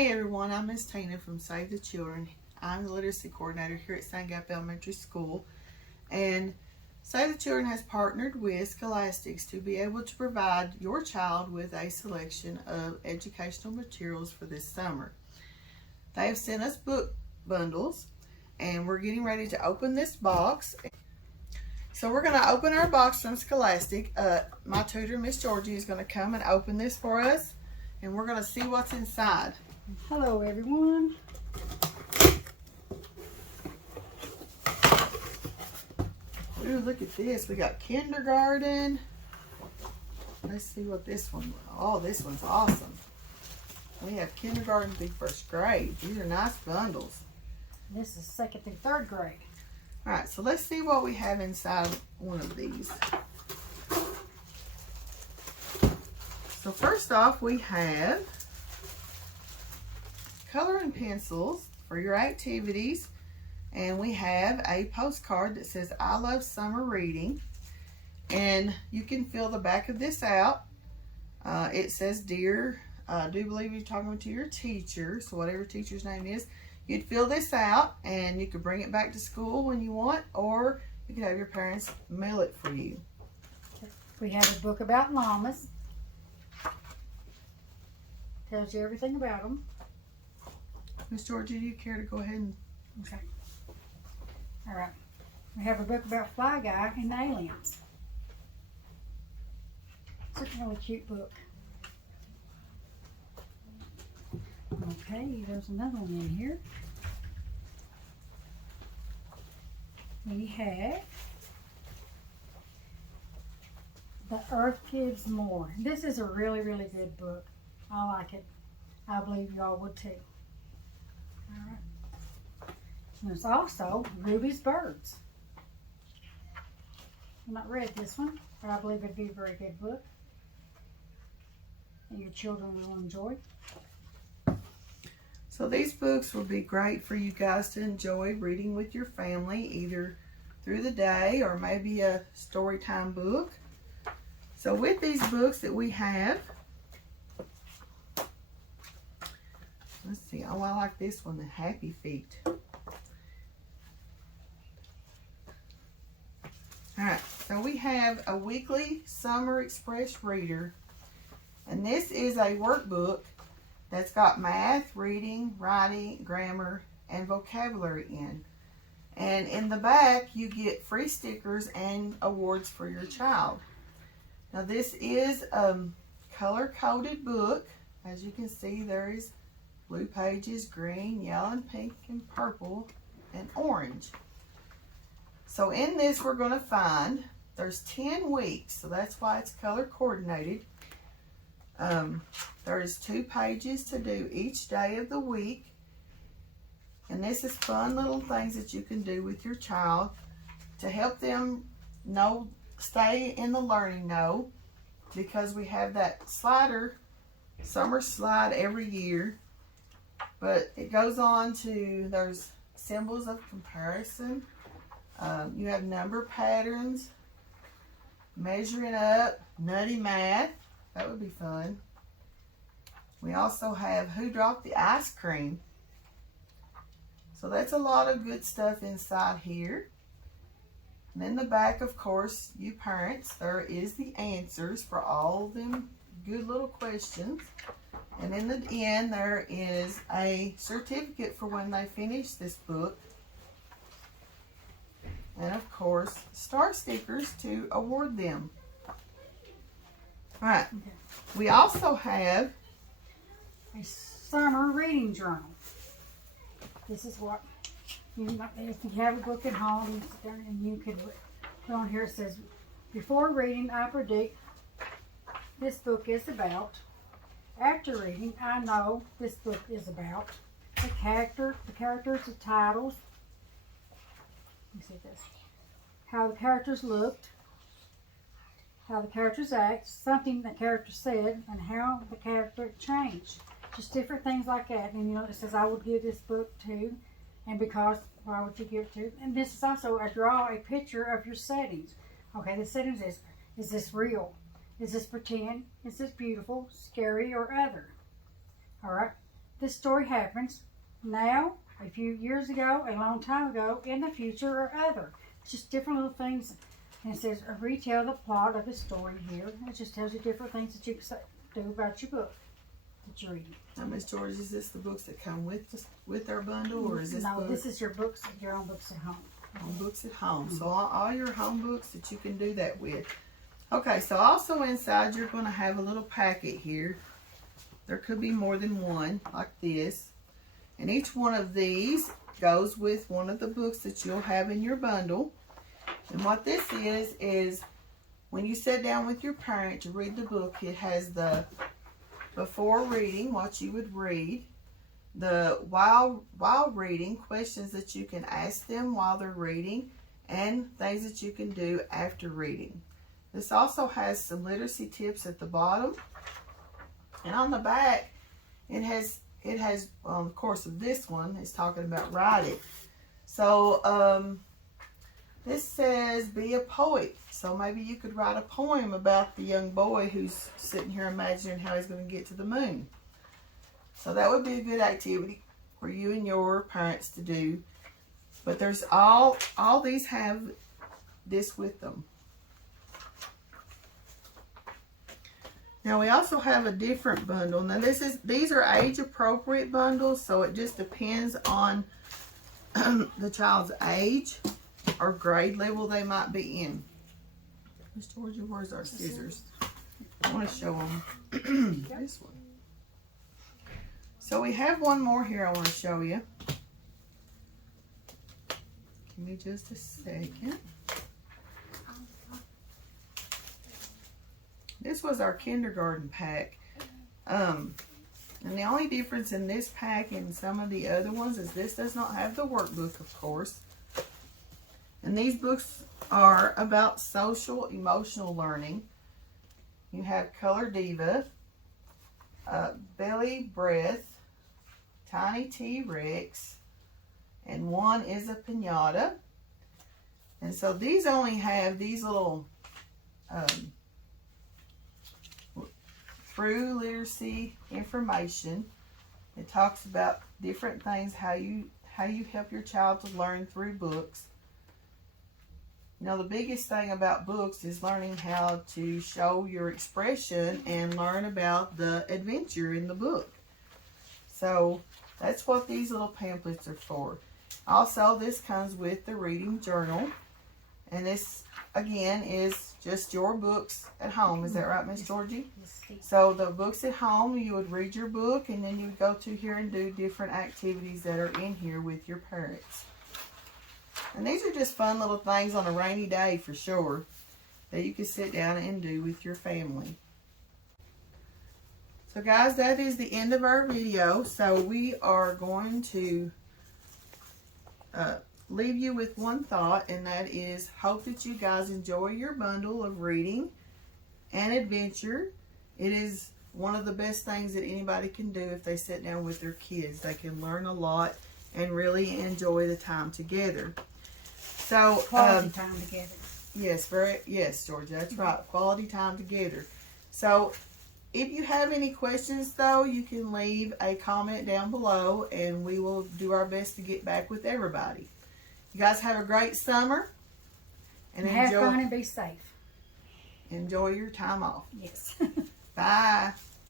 Hey everyone, I'm Miss Tina from Save the Children. I'm the literacy coordinator here at St. Gap Elementary School, and Save the Children has partnered with Scholastics to be able to provide your child with a selection of educational materials for this summer. They have sent us book bundles, and we're getting ready to open this box. So we're going to open our box from Scholastic. My tutor, Miss Georgie, is going to come and open this for us, and we're going to see what's inside. Hello everyone. Ooh, look at this. We got kindergarten. Let's see what this one. Oh, this one's awesome. We have kindergarten through first grade. These are nice bundles. This is second through third grade. All right, so let's see what we have inside one of these. So first off, we have coloring pencils for your activities, and we have a postcard that says I love summer reading, and you can fill the back of this out. It says, dear, I do believe you're talking to your teacher, so whatever teacher's name is, you'd fill this out and you could bring it back to school when you want, or you could have your parents mail it for you. We have a book about llamas. Tells you everything about them. Miss Georgie, do you care to go ahead and... Okay. All right. We have a book about Fly Guy and aliens. It's a really cute book. Okay, there's another one in here. We have The Earth Gives More. This is a really, really good book. I like it. I believe y'all would too. All right. There's also Ruby's Birds. I've not read this one, but I believe it'd be a very good book and your children will enjoy. So these books will be great for you guys to enjoy reading with your family, either through the day or maybe a story time book. So with these books that we have, let's see, oh, I like this one, the Happy Feet. Alright, so we have a weekly Summer Express reader, and this is a workbook that's got math, reading, writing, grammar, and vocabulary in. And in the back, you get free stickers and awards for your child. Now this is a color-coded book. As you can see, there is blue pages, green, yellow, and pink, and purple, and orange. So in this, we're going to find, there's 10 weeks, so that's why it's color coordinated. There's 2 pages to do each day of the week. And this is fun little things that you can do with your child to help them know, stay in the learning mode, because we have that slider, summer slide every year. But it goes on to, there's symbols of comparison. You have number patterns, measuring up, nutty math. That would be fun. We also have Who Dropped the Ice Cream. So that's a lot of good stuff inside here. And in the back, of course, you parents, there is the answers for all of them good little questions. And in the end, there is a certificate for when they finish this book. And of course, star stickers to award them. All right. Okay. We also have a summer reading journal. This is what if you have a book at home and you could put on here. It says, before reading, I predict this book is about. After reading, I know this book is about. The characters, the titles. Let me see this. How the characters looked. How the characters act. Something the character said, and how the character changed. Just different things like that. And you know, it says I would give this book to, and because, why would you give it to? And this is also draw a picture of your settings. Okay, the settings is this real? Is this pretend? Is this beautiful, scary, or other? All right. this story happens now, a few years ago, a long time ago, in the future, or other. It's just different little things. And it says, retell the plot of a story here. It just tells you different things that you can do about your book that you're reading. Now, Miss George, is this the books that come with our bundle, or is this No, book? this is your books, your own books at home. On books at home. So all your home books that you can do that with. Okay, so also inside you're going to have a little packet here. There could be more than one, like this. And each one of these goes with one of the books that you'll have in your bundle. And what this is when you sit down with your parent to read the book, it has the before reading, what you would read, the while reading, questions that you can ask them while they're reading, and things that you can do after reading. This also has some literacy tips at the bottom. And on the back, it has of course, of this one is talking about writing. So this says be a poet. So maybe you could write a poem about the young boy who's sitting here imagining how he's going to get to the moon. So that would be a good activity for you and your parents to do. But there's all these have this with them. Now we also have a different bundle. Now these are age appropriate bundles, so it just depends on the child's age or grade level they might be in. Miss Georgia, where's our scissors? I want to show them this one. So we have one more here I want to show you. Give me just a second. This was our kindergarten pack. And the only difference in this pack and some of the other ones is this does not have the workbook, of course. And these books are about social emotional learning. You have Color Diva, Belly Breath, Tiny T-Rex, and one is a Pinata. And so these only have these little through literacy information. It talks about different things, how you help your child to learn through books. You know, the biggest thing about books is learning how to show your expression and learn about the adventure in the book. So that's what these little pamphlets are for. Also, this comes with the reading journal. And this, again, is just your books at home. Is that right, Miss Georgie? So the books at home, you would read your book, and then you would go to here and do different activities that are in here with your parents. And these are just fun little things on a rainy day for sure that you can sit down and do with your family. So guys, that is the end of our video. So we are going to leave you with one thought, and that is hope that you guys enjoy your bundle of reading and adventure. It is one of the best things that anybody can do if they sit down with their kids. They can learn a lot and really enjoy the time together. So Quality time together. Yes, Georgia, that's right. Quality time together. So if you have any questions, though, you can leave a comment down below, and we will do our best to get back with everybody. You guys have a great summer, and have fun and be safe. Enjoy your time off. Yes. Bye.